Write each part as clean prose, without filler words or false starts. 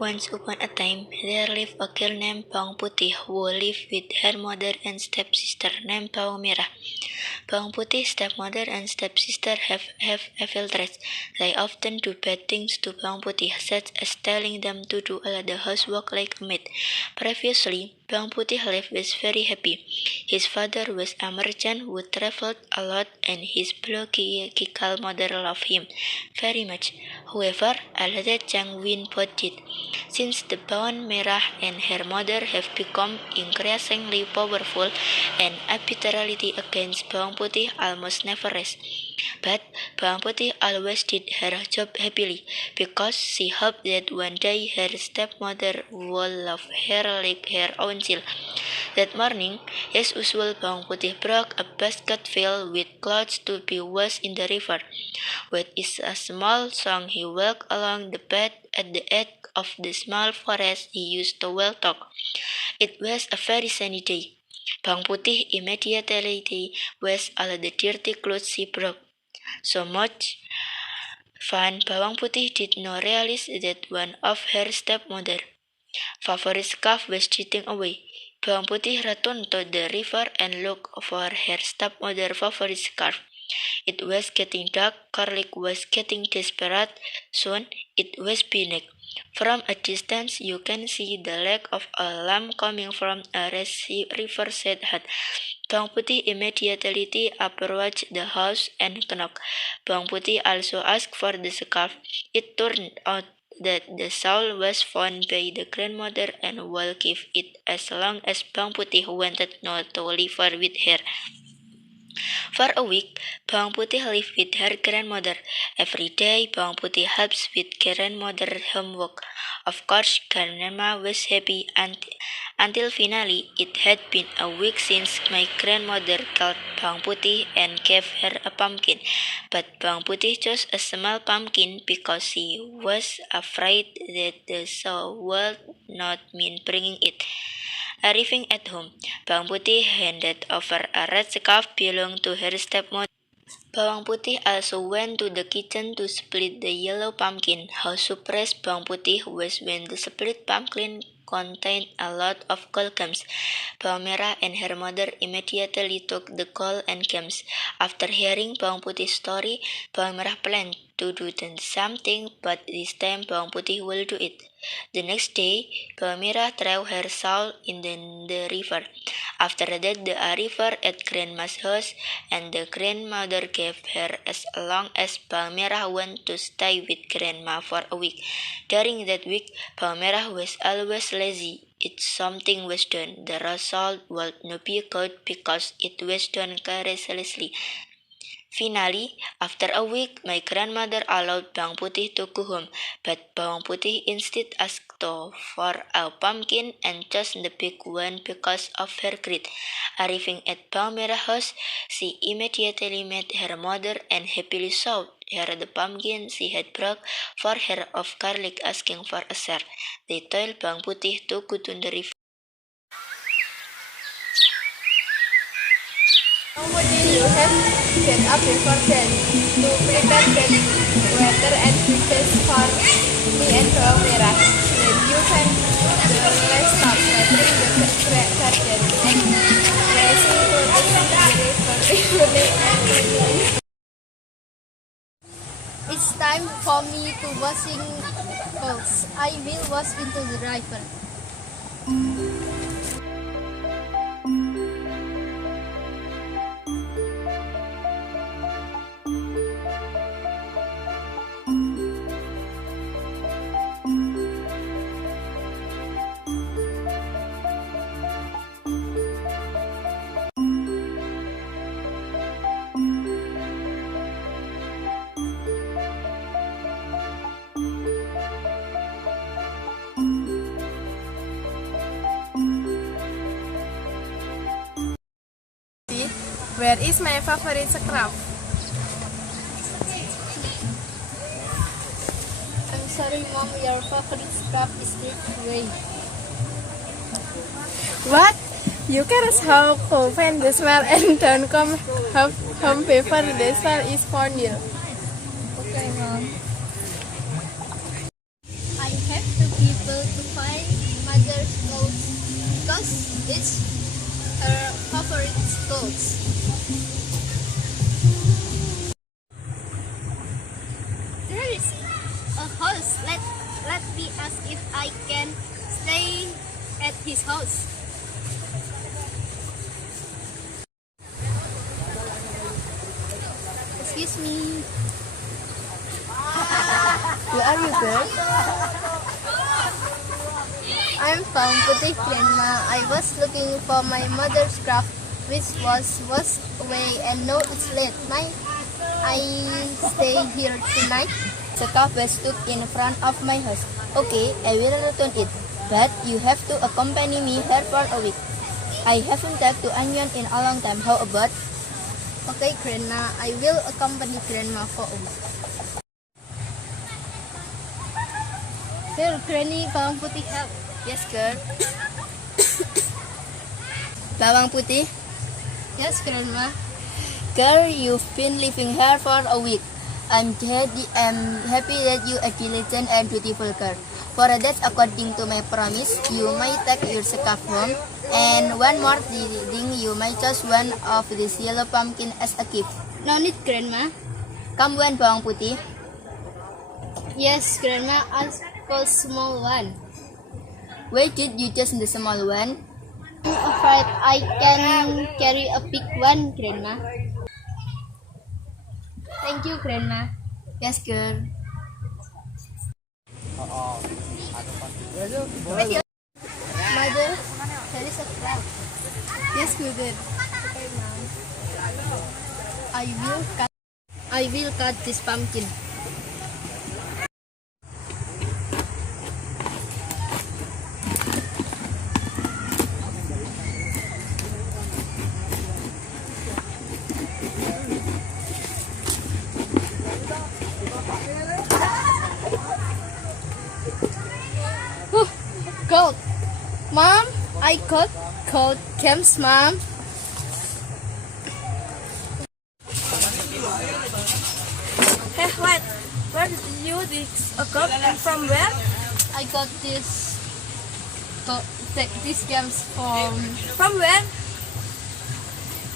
Once upon a time, there lived a girl named Bawang Putih who lived with her mother and stepsister named Bawang Merah. Bawang Putih's stepmother and stepsister have evil traits. They often do bad things to Bawang Putih, such as telling them to do all the housework like a maid. Previously, Bawang Putih life was very happy. His father was a merchant who traveled a lot, and his biological mother loved him very much. However, a little Chang Win both did. Since the Bawang Merah and her mother have become increasingly powerful, and arbitrarity against Bawang Putih almost never rests. But Bawang Putih always did her job happily, because she hoped that one day her stepmother would love her like her own child. That morning, as usual, Bawang Putih brought a basket filled with clothes to be washed in the river. With a small song, he walked along the path at the edge of the small forest he used to well talk. It was a very sunny day. Bawang Putih immediately washed all the dirty clothes she brought. So much fun Bawang Putih did not realize that one of her stepmother favorite scarf was cheating away. Bawang Putih returned to the river and looked for her stepmother's favorite scarf. It was getting dark, Garlic was getting desperate. Soon it was panic. From a distance, you can see the leg of a lamb coming from a riverside hut. Bawang Putih immediately approached the house and knocked. Bawang Putih also asked for the scarf. It turned out that the shawl was found by the grandmother and will give it as long as Bawang Putih wanted not to live with her. For a week, Bawang Putih lived with her grandmother. Every day, Bawang Putih helps with grandmother's homework. Of course, grandma was happy until finally it had been a week since my grandmother killed Bawang Putih and gave her a pumpkin. But Bawang Putih chose a small pumpkin because she was afraid that the soul would not mean bringing it. Arriving at home, Bawang Putih handed over a red scarf belonging to her stepmother. Bawang Putih also went to the kitchen to split the yellow pumpkin. How surprised Bawang Putih was when the split pumpkin contained a lot of gold gems. Bawang Merah and her mother immediately took the gold and gems. After hearing Bawang Putih's story, Bawang Merah planned to do the same thing, but this time Bawang Putih will do it. The next day, Bawang Merah threw her shawl in the river. After that, the river at Grandma's house, and the grandmother gave her as long as Bawang Merah wanted to stay with Grandma for a week. During that week, Bawang Merah was always lazy. If something was done, the result would not be good because it was done carelessly. Finally, after a week, my grandmother allowed Bawang Putih to go home, but Bawang Putih instead asked for a pumpkin and chose the big one because of her greed. Arriving at Bawang Merah's house, she immediately met her mother and happily showed her the pumpkin she had brought for her of garlic, asking for a share. They told Bawang Putih to go to the river. How would you have get up before then to prepare that water and fishes for me and Bawang Merah? Then you can the livestock watering the garden and racing to the river and cleaning. It's time for me to washing clothes. I will wash into the river. Where is my favorite scarf? I'm sorry, Mom. Your favorite scarf is this way. What? You can how open the smell and don't come home before the smell is found you. Okay, Mom. I have to give mother's clothes because it's her favorite clothes. There is a house. Let me ask if I can stay at his house. Excuse me. Who are you, girl? I'm Paung Putih, Grandma. I was looking for my mother's craft, which was washed away, and now it's late. I stay here tonight. The cup was stuck in front of my house. Okay, I will return it, but you have to accompany me here for a week. I haven't talked to Anyon in a long time. How about? Okay, Grandma. I will accompany Grandma for a week. Here, Granny, Bawang Putih help. Yes, girl. Bawang Putih, Yes, Grandma. girl, you've been living here for a week. I'm happy that you intelligent and beautiful girl. For that, according to my promise, you may take your scarf home. And one more thing, you may choose one of this yellow pumpkin as a gift. No need, Grandma. Come on, Bawang Putih. Yes, Grandma. Ask for small one. Why did you choose the small one? I'm afraid I can carry a big one, Grandma. Thank you, Grandma. Yes, girl. Mother, there is a crab. Yes, Mother. Okay, Mom. I will cut this pumpkin. Goat. Mom, I got goat camps, Mom. Hey, wait. Where did you this a goat and from where? I got these camps From where?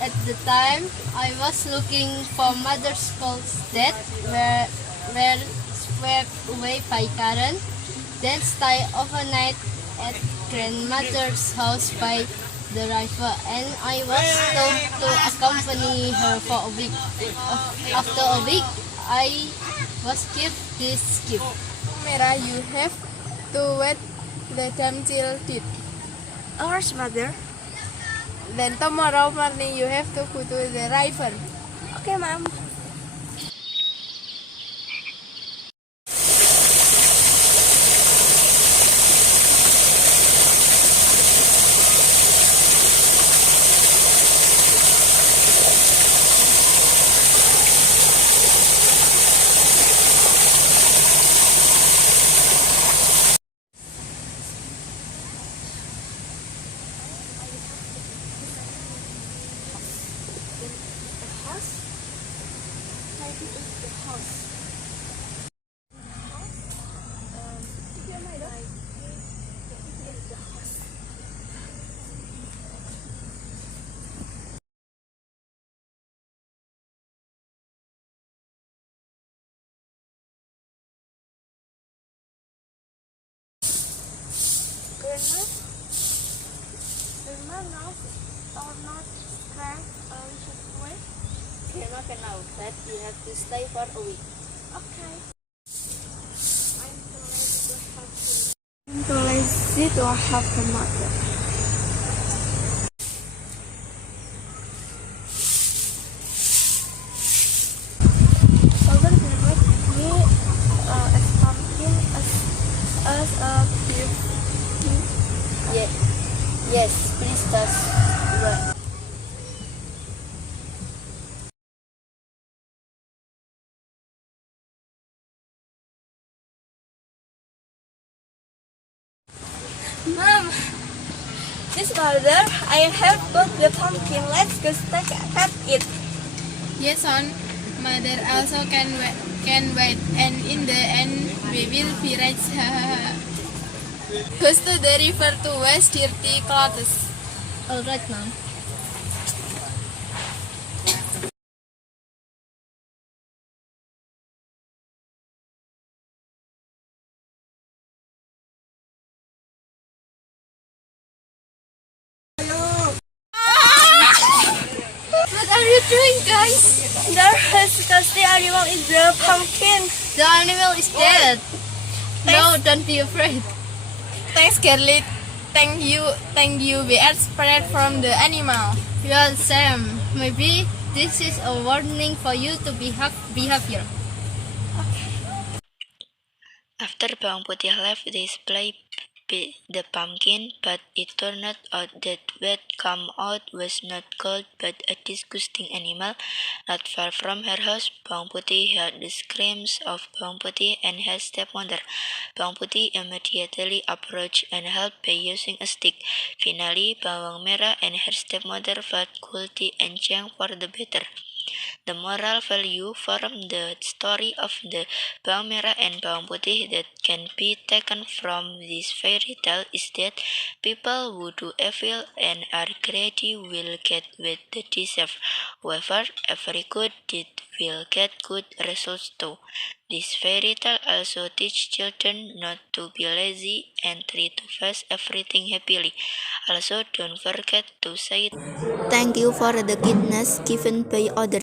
at the time I was looking for mother's clothes that were swept away by current, then stay overnight at grandmother's house by the river, and I was told to accompany her for a week. After a week, I was given this gift. Mera, you have to wait the time till it. Ours, Mother. Then tomorrow morning you have to go to the river. Okay, Mom. Grandma knows or not strength should wait. Grandma can know that you have to stay for a week. Okay. I'm too lazy to help her mother. Mother, can you make me a pumpkin as a gift? Yes, please touch. Right. Mom, this mother, I have got the pumpkin. Let's go cut it. Yes, son. Mother also can wait, and in the end we will be rich. Goes to the river to wash dirty clothes. Alright, Mom. What are you doing, guys? There has because the animal is the pumpkin. The animal is dead. No, don't be afraid. Thanks, Garlic. Thank you. We are spread from the animal. Well, Sam, maybe this is a warning for you to behavior. After Bawang Putih left display the pumpkin, but it turned out that what came out was not gold but a disgusting animal. Not far from her house, Bawang Putih heard the screams of Bawang Putih and her stepmother. Bawang Putih immediately approached and helped by using a stick. Finally, Bawang Merah and her stepmother felt guilty and changed for the better. The moral value from the story of the Bawang Merah and Bawang Putih that can be taken from this fairy tale is that people who do evil and are greedy will get what they deserve. However, every good deed will get good results too. This fairy tale also teaches children not to be lazy and try to face everything happily. Also, don't forget to say thank you for the kindness given by others.